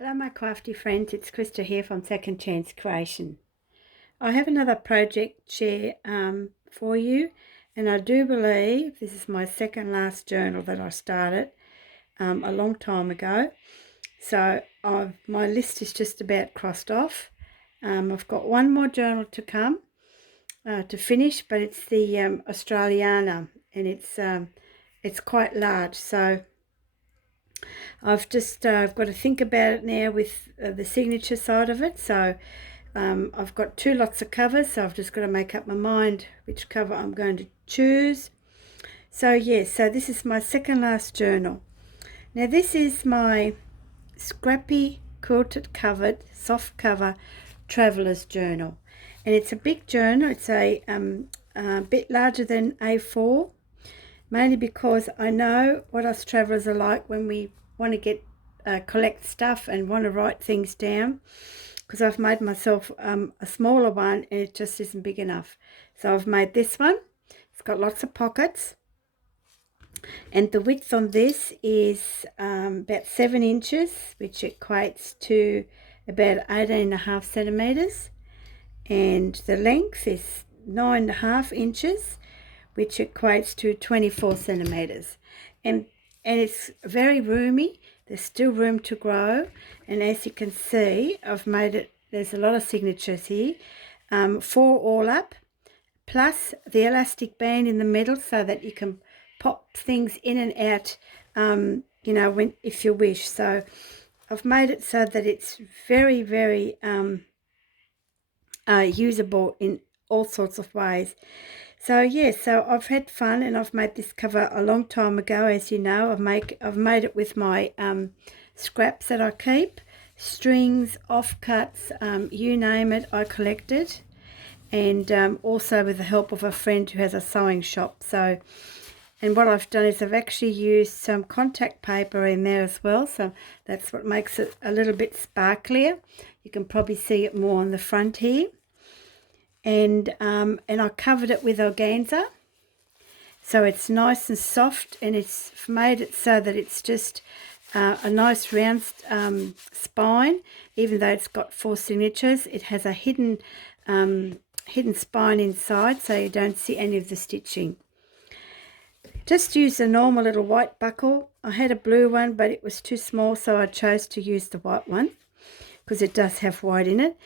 Hello my crafty friends, it's Krista here from Second Chance Creation. I have another project share for you, and I do believe this is my second last journal that I started a long time ago. So my list is just about crossed off. I've got one more journal to come to finish, but it's the Australiana, and it's quite large, so I've got to think about it now with the signature side of it. So I've got two lots of covers, so I've just got to make up my mind which cover I'm going to choose. So yes, so this is my second last journal. Now this is my scrappy quilted covered soft cover traveler's journal, and it's a big journal. It's a bit larger than A4, mainly because I know what us travellers are like when we want to get collect stuff and want to write things down, because I've made myself a smaller one and it just isn't big enough. So I've made this one. It's got lots of pockets, and the width on this is about 7 inches, which equates to about 18.5 centimetres, and the length is 9.5 inches, which equates to 24 centimetres, and it's very roomy. There's still room to grow, and as you can see, I've made it, there's a lot of signatures here, 4 all up, plus the elastic band in the middle so that you can pop things in and out, you know, if you wish. So I've made it so that it's very, very usable in all sorts of ways. So yeah, so I've had fun, and I've made this cover a long time ago, as you know. I've made it with my scraps that I keep, strings, offcuts, you name it, I collected, and also with the help of a friend who has a sewing shop. So, and what I've done is I've actually used some contact paper in there as well, so that's what makes it a little bit sparklier. You can probably see it more on the front here. And I covered it with organza, so it's nice and soft, and it's made it so that it's just a nice round spine. Even though it's got 4 signatures, it has a hidden spine inside, so you don't see any of the stitching. Just use a normal little white buckle. I had a blue one, but it was too small, so I chose to use the white one because it does have white in it.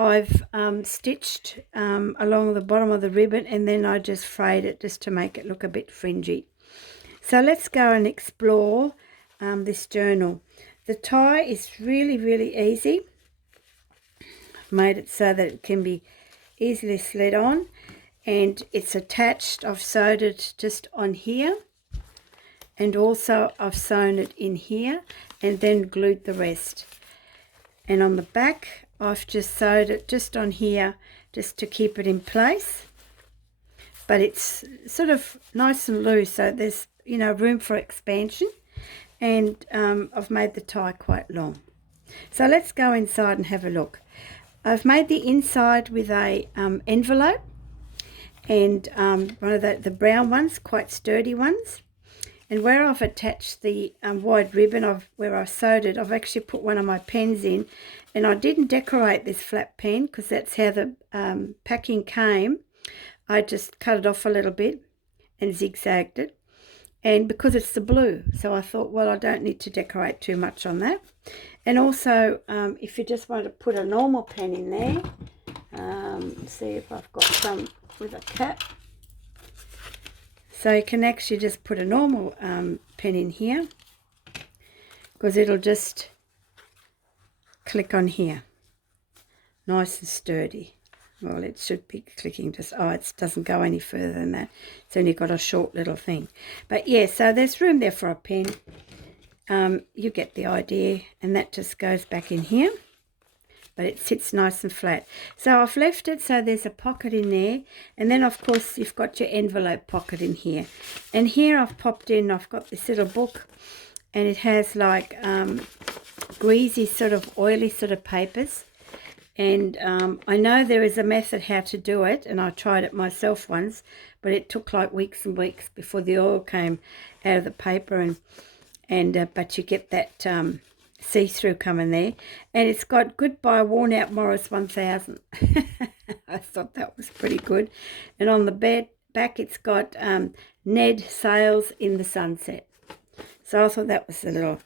I've stitched along the bottom of the ribbon, and then I just frayed it just to make it look a bit fringy. So let's go and explore this journal. The tie is really, really easy. I've made it so that it can be easily slid on, and it's attached. I've sewed it just on here, and also I've sewn it in here and then glued the rest. And on the back, I've just sewed it just on here just to keep it in place, but it's sort of nice and loose, so there's, you know, room for expansion, and I've made the tie quite long. So let's go inside and have a look. I've made the inside with a envelope, and one of the brown ones, quite sturdy ones. And where I've attached the wide ribbon where I've sewed it, I've actually put one of my pens in, and I didn't decorate this flat pen because that's how the packing came. I just cut it off a little bit and zigzagged it, and because it's the blue, so I thought, well, I don't need to decorate too much on that. And also, if you just want to put a normal pen in there, see if I've got some with a cap. So you can actually just put a normal pen in here, because it'll just click on here, nice and sturdy. Well, it should be clicking just, oh, it doesn't go any further than that. It's only got a short little thing. But yeah, so there's room there for a pen. You get the idea, and that just goes back in here, but it sits nice and flat. So I've left it so there's a pocket in there, and then of course you've got your envelope pocket in here. And here I've popped in, I've got this little book, and it has like greasy sort of oily sort of papers. And I know there is a method how to do it, and I tried it myself once, but it took like weeks and weeks before the oil came out of the paper, and but you get that see-through coming there, and it's got Goodbye Worn Out Morris 1000. I thought that was pretty good. And on the back it's got Ned Sails in the Sunset. So I thought that was a little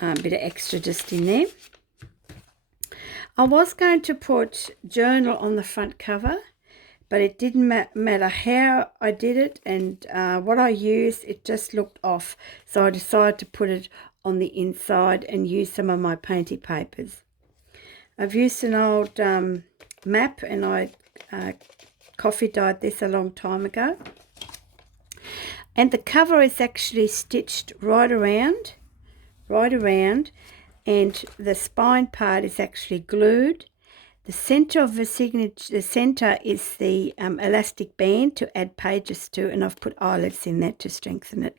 bit of extra just in there. I was going to put journal on the front cover, but it didn't matter how I did it, and what I used, it just looked off. So I decided to put it on the inside and use some of my painty papers. I've used an old map, and I coffee dyed this a long time ago. And the cover is actually stitched right around, and the spine part is actually glued. The center of the signature, the center is the elastic band to add pages to, and I've put eyelets in that to strengthen it.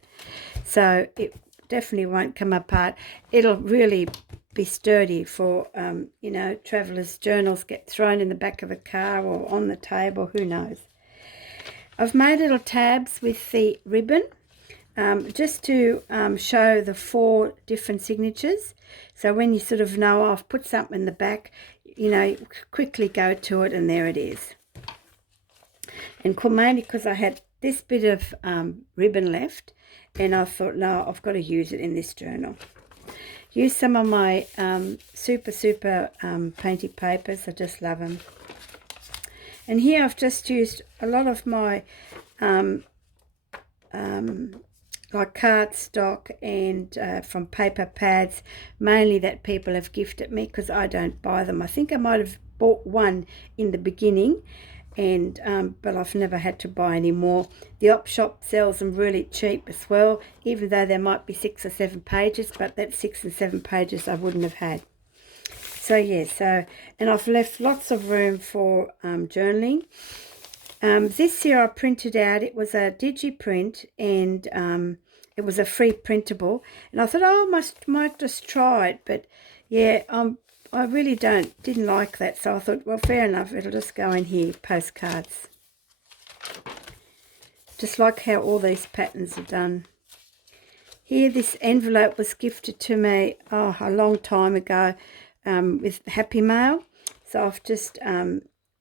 So it definitely won't come apart. It'll really be sturdy for, you know, travelers' journals get thrown in the back of a car or on the table, who knows. I've made little tabs with the ribbon just to show the 4 different signatures. So when you sort of know, I've put something in the back, you know, quickly go to it, and there it is. And mainly because I had this bit of ribbon left, and I thought, no, I've got to use it in this journal. Use some of my super painty papers. I just love them. And here I've just used a lot of my like cardstock and from paper pads, mainly that people have gifted me because I don't buy them. I think I might have bought one in the beginning, and but I've never had to buy any more. The op shop sells them really cheap as well, even though there might be 6 or 7 pages, but that 6 and 7 pages I wouldn't have had. So yeah, and I've left lots of room for journaling. This year I printed out, it was a DigiPrint, and it was a free printable, and I thought, oh, I might just try it, but yeah, I really didn't like that, so I thought, well, fair enough, it'll just go in here, postcards. Just like how all these patterns are done. Here, this envelope was gifted to me, oh, a long time ago, with Happy Mail, so I've just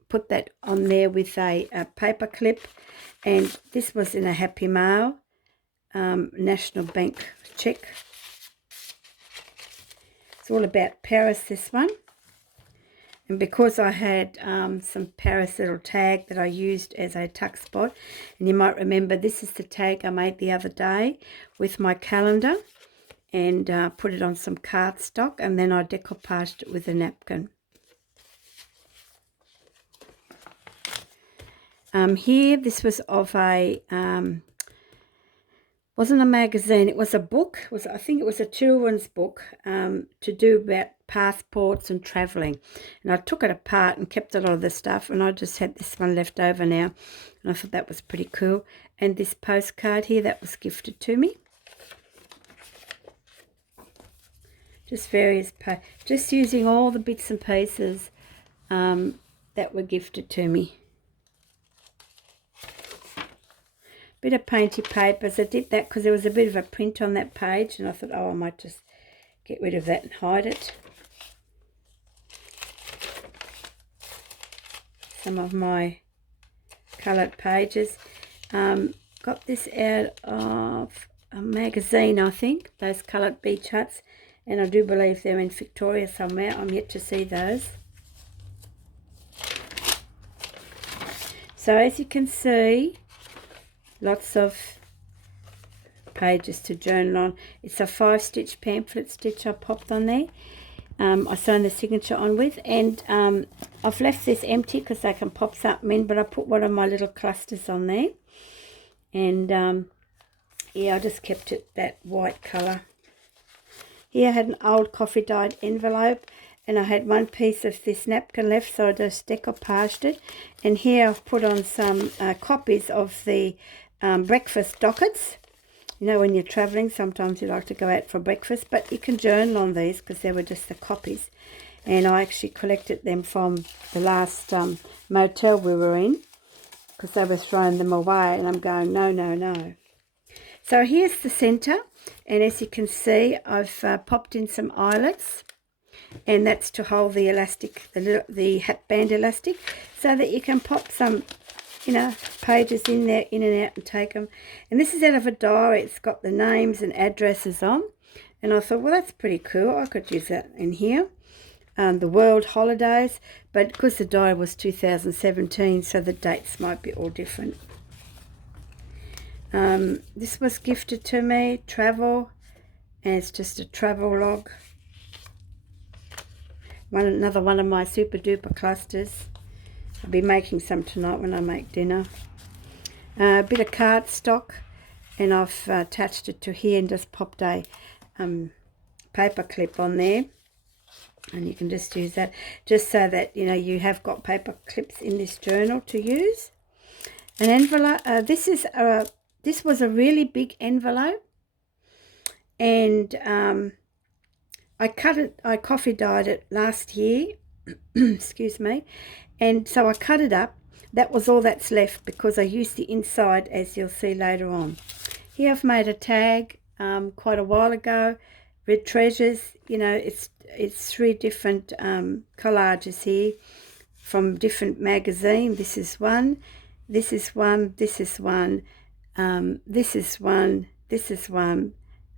put that on there with a paper clip, and this was in a Happy Mail National Bank check. It's all about Paris, this one, and because I had some Paris little tag that I used as a tuck spot, and you might remember this is the tag I made the other day with my calendar, and put it on some cardstock, and then I decoupaged it with a napkin. Here, this was of a, wasn't a magazine, it was a book. I think it was a children's book to do about passports and travelling. And I took it apart and kept a lot of the stuff, and I just had this one left over now. And I thought that was pretty cool. And this postcard here, that was gifted to me. Just just using all the bits and pieces that were gifted to me. Bit of painty papers. I did that because there was a bit of a print on that page, and I thought, oh, I might just get rid of that and hide it. Some of my coloured pages. Got this out of a magazine, I think, those coloured beach huts, and I do believe they're in Victoria somewhere. I'm yet to see those. So as you can see, lots of pages to journal on. It's a 5-stitch pamphlet stitch I popped on there. I sewn the signature on with, and I've left this empty because I can pop something in, but I put one of my little clusters on there, and yeah, I just kept it that white colour. Here I had an old coffee dyed envelope, and I had one piece of this napkin left, so I just decoupaged it. And here I've put on some copies of the breakfast dockets. You know, when you're travelling, sometimes you like to go out for breakfast, but you can journal on these because they were just the copies. And I actually collected them from the last motel we were in because they were throwing them away, and I'm going, no, no, no. So here's the centre. And as you can see, I've popped in some eyelets, and that's to hold the elastic, the hat band elastic, so that you can pop some, pages in there, in and out, and take them. And this is out of a diary. It's got the names and addresses on. And I thought, well, that's pretty cool. I could use that in here. The world holidays, but because the diary was 2017, so the dates might be all different. This was gifted to me, travel, and it's just a travel log. Another one of my super duper clusters. I'll be making some tonight when I make dinner. A bit of cardstock, and I've attached it to here and just popped a paper clip on there. And you can just use that just so that you have got paper clips in this journal to use. An envelope. This was a really big envelope, and I cut it. I coffee dyed it last year. Excuse me. And so I cut it up. That was all that's left because I used the inside, as you'll see later on. Here I've made a tag quite a while ago. Red Treasures, it's 3 different collages here from different magazines. This is one, this is one, this is one, this is one, this is one,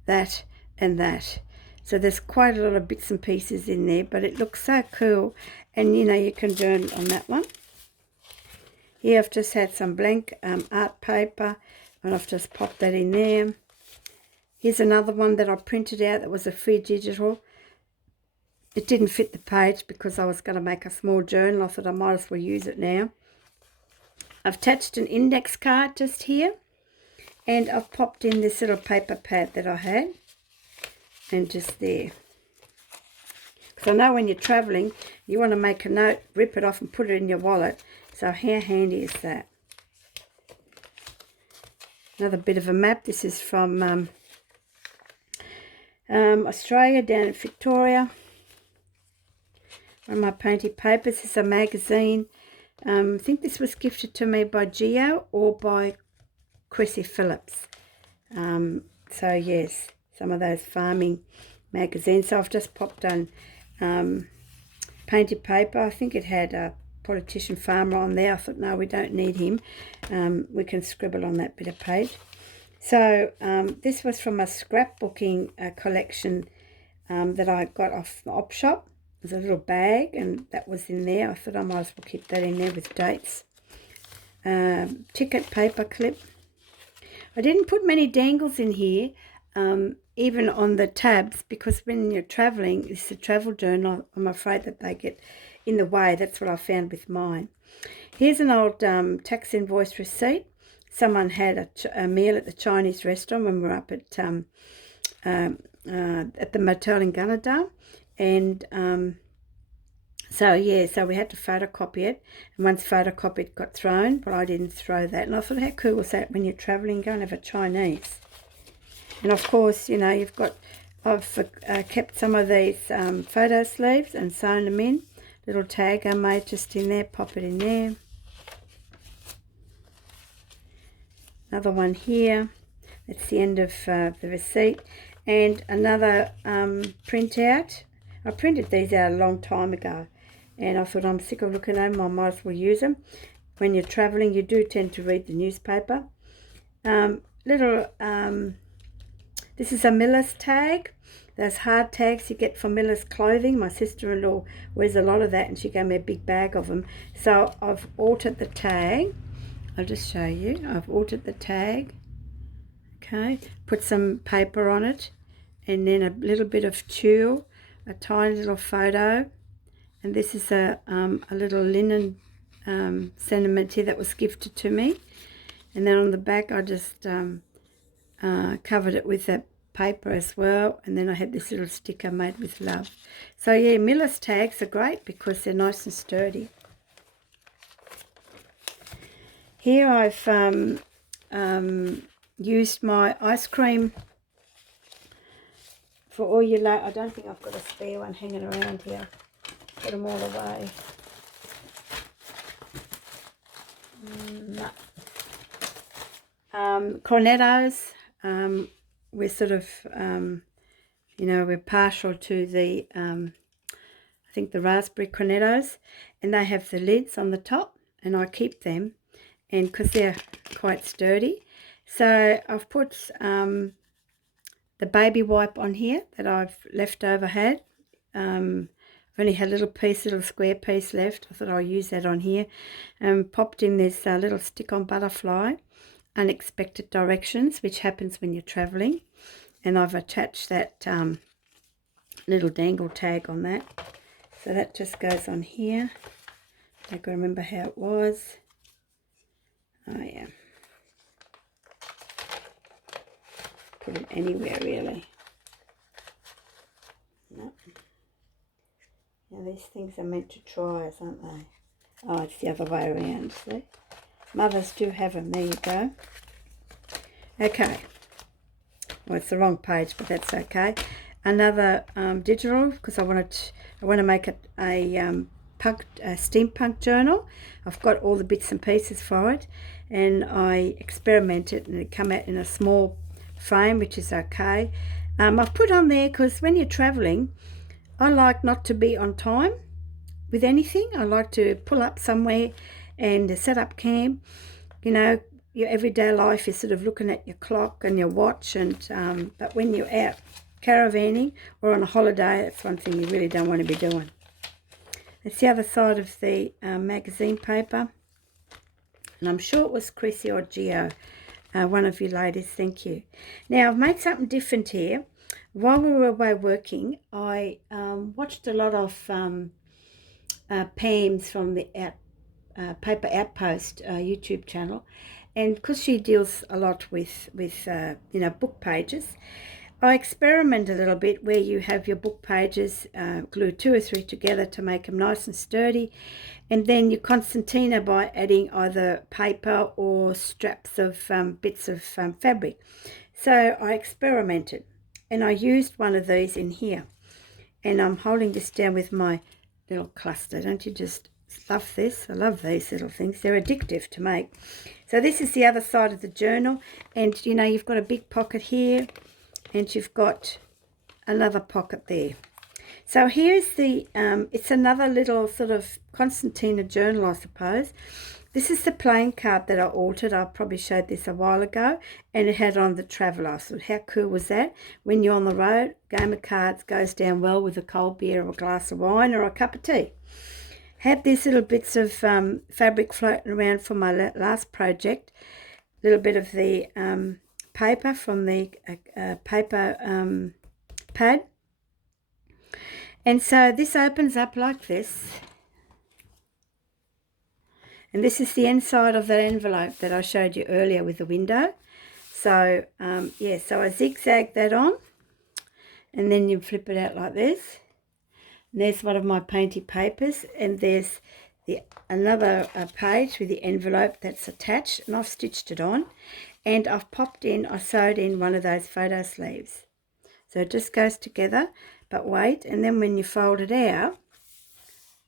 that and that. So there's quite a lot of bits and pieces in there, but it looks so cool. And you can journal on that one. Here I've just had some blank art paper, and I've just popped that in there. Here's another one that I printed out that was a free digital. It didn't fit the page because I was going to make a small journal. I thought I might as well use it now. I've attached an index card just here, and I've popped in this little paper pad that I had, and just there. Because I know when you're travelling, you want to make a note, rip it off and put it in your wallet. So how handy is that? Another bit of a map. This is from Australia, down in Victoria. One of my painted papers. This is a magazine. I think this was gifted to me by Geo or by Chrissy Phillips. So yes, some of those farming magazines. So I've just popped on painted paper. I think it had a politician farmer on there. I thought, no, we don't need him. We can scribble on that bit of page. So this was from a scrapbooking collection that I got off the op shop. It was a little bag, and that was in there. I thought I might as well keep that in there with dates. Ticket paper clip. I didn't put many dangles in here, even on the tabs, because when you're travelling, it's a travel journal, I'm afraid that they get in the way. That's what I found with mine. Here's an old tax invoice receipt. Someone had a meal at the Chinese restaurant when we were up at the motel in Gunnedah, and so we had to photocopy it, and once photocopied it got thrown, but I didn't throw that. And I thought, how cool was that? When you're travelling, go and have a Chinese. And of course, I've kept some of these photo sleeves and sewn them in. Little tag I made just in there, pop it in there. Another one here. That's the end of the receipt. And another printout. I printed these out a long time ago, and I thought, I'm sick of looking at them, I might as well use them. When you're travelling, you do tend to read the newspaper. This is a Miller's tag. Those hard tags you get from Miller's Clothing. My sister-in-law wears a lot of that, and she gave me a big bag of them. So I've altered the tag. I'll just show you. I've altered the tag. Okay, put some paper on it, and then a little bit of tulle, a tiny little photo, and this is a little linen sentiment here that was gifted to me. And then on the back I just covered it with that paper as well, and then I had this little sticker made with love. So yeah, Miller's tags are great because they're nice and sturdy. Here I've used my ice cream for all your I don't think I've got a spare one hanging around here. Put them all away. No. Cornettos. we're sort of, we're partial to the, I think the raspberry cornettos, and they have the lids on the top, and I keep them, and because they're quite sturdy. So I've put the baby wipe on here that I've left over had. I've only had a little square piece left. I thought I'll use that on here. Popped in this little stick-on butterfly, unexpected directions, which happens when you're traveling. And I've attached that little dangle tag on that. So that just goes on here. I can remember how it was. Oh yeah. Put it anywhere really. No. Now these things are meant to try us, aren't they? Oh, it's the other way around, see? Mothers do have them. There you go. Okay. Well, it's the wrong page, but that's okay. Another digital, because I want to make it a steampunk journal. I've got all the bits and pieces for it, and I experimented, and it come out in a small frame, which is okay. I've put on there because when you're traveling, I like not to be on time with anything. I like to pull up somewhere and set up camp. You know, your everyday life is sort of looking at your clock and your watch, and but when you're out caravanning or on a holiday, that's one thing you really don't want to be doing. That's the other side of the magazine paper, and I'm sure it was Chrissy or Geo, one of you ladies, thank you. Now I've made something different here. While we were away working, I watched a lot of Pam's from the Paper Outpost YouTube channel, and because she deals a lot with book pages, I experiment a little bit where you have your book pages, glue 2 or 3 together to make them nice and sturdy, and then you concertina by adding either paper or straps of bits of fabric. So I experimented, and I used one of these in here, and I'm holding this down with my little cluster. Don't you just love this? I love these little things. They're addictive to make. So this is the other side of the journal, and you've got a big pocket here, and you've got another pocket there. So here's the, it's another little sort of concertina journal, I suppose. This is the playing card that I altered. I probably showed this a while ago, and it had on the Traveller. So how cool was that? When you're on the road, game of cards goes down well with a cold beer or a glass of wine or a cup of tea. Had these little bits of fabric floating around for my last project. A little bit of the paper from the paper pad. And so this opens up like this. And this is the inside of that envelope that I showed you earlier with the window. So, yeah, so I zigzag that on, and then you flip it out like this. And there's one of my painted papers, and there's another page with the envelope that's attached, and I've stitched it on. And I've I sewed in one of those photo sleeves. So it just goes together, but wait, and then when you fold it out,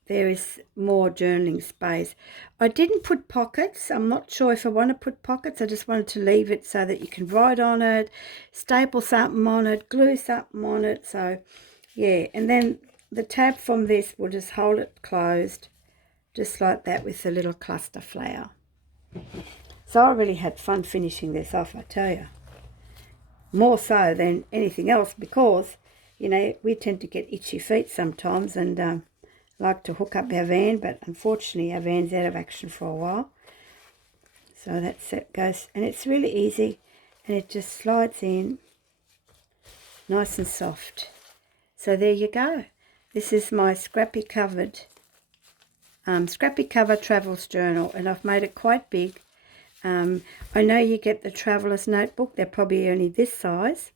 there is more journaling space. I didn't put pockets. I'm not sure if I want to put pockets. I just wanted to leave it so that you can write on it, staple something on it, glue something on it. So, yeah. And then the tab from this will just hold it closed, just like that with the little cluster flower. So I really had fun finishing this off, I tell you. More so than anything else because, we tend to get itchy feet sometimes, and like to hook up our van, but unfortunately our van's out of action for a while. So that's it goes, and it's really easy, and it just slides in nice and soft. So there you go. This is my scrappy cover travels journal, and I've made it quite big. I know you get the traveller's notebook. They're probably only this size.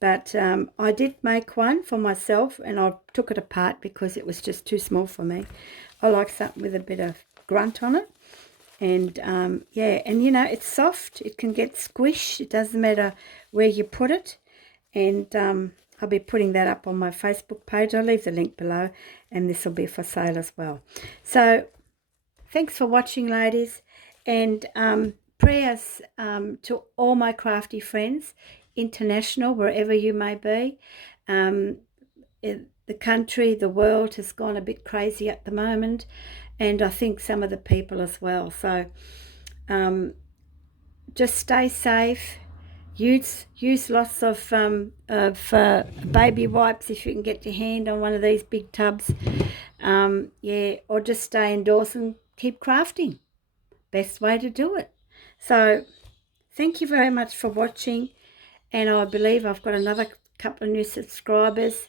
But I did make one for myself, and I took it apart because it was just too small for me. I like something with a bit of grunt on it. And, yeah, and, it's soft. It can get squished. It doesn't matter where you put it. And I'll be putting that up on my Facebook page. I'll leave the link below, and this will be for sale as well. So thanks for watching, ladies. And prayers to all my crafty friends international, wherever you may be. The country, the world has gone a bit crazy at the moment, and I think some of the people as well. So just stay safe. Use lots of baby wipes if you can get your hand on one of these big tubs. Yeah, or just stay indoors and keep crafting. Best way to do it. So thank you very much for watching, and I believe I've got another couple of new subscribers.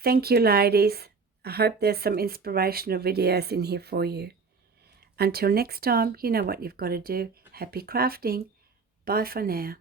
Thank you, ladies. I hope there's some inspirational videos in here for you. Until next time, you know what you've got to do. Happy crafting. Bye for now.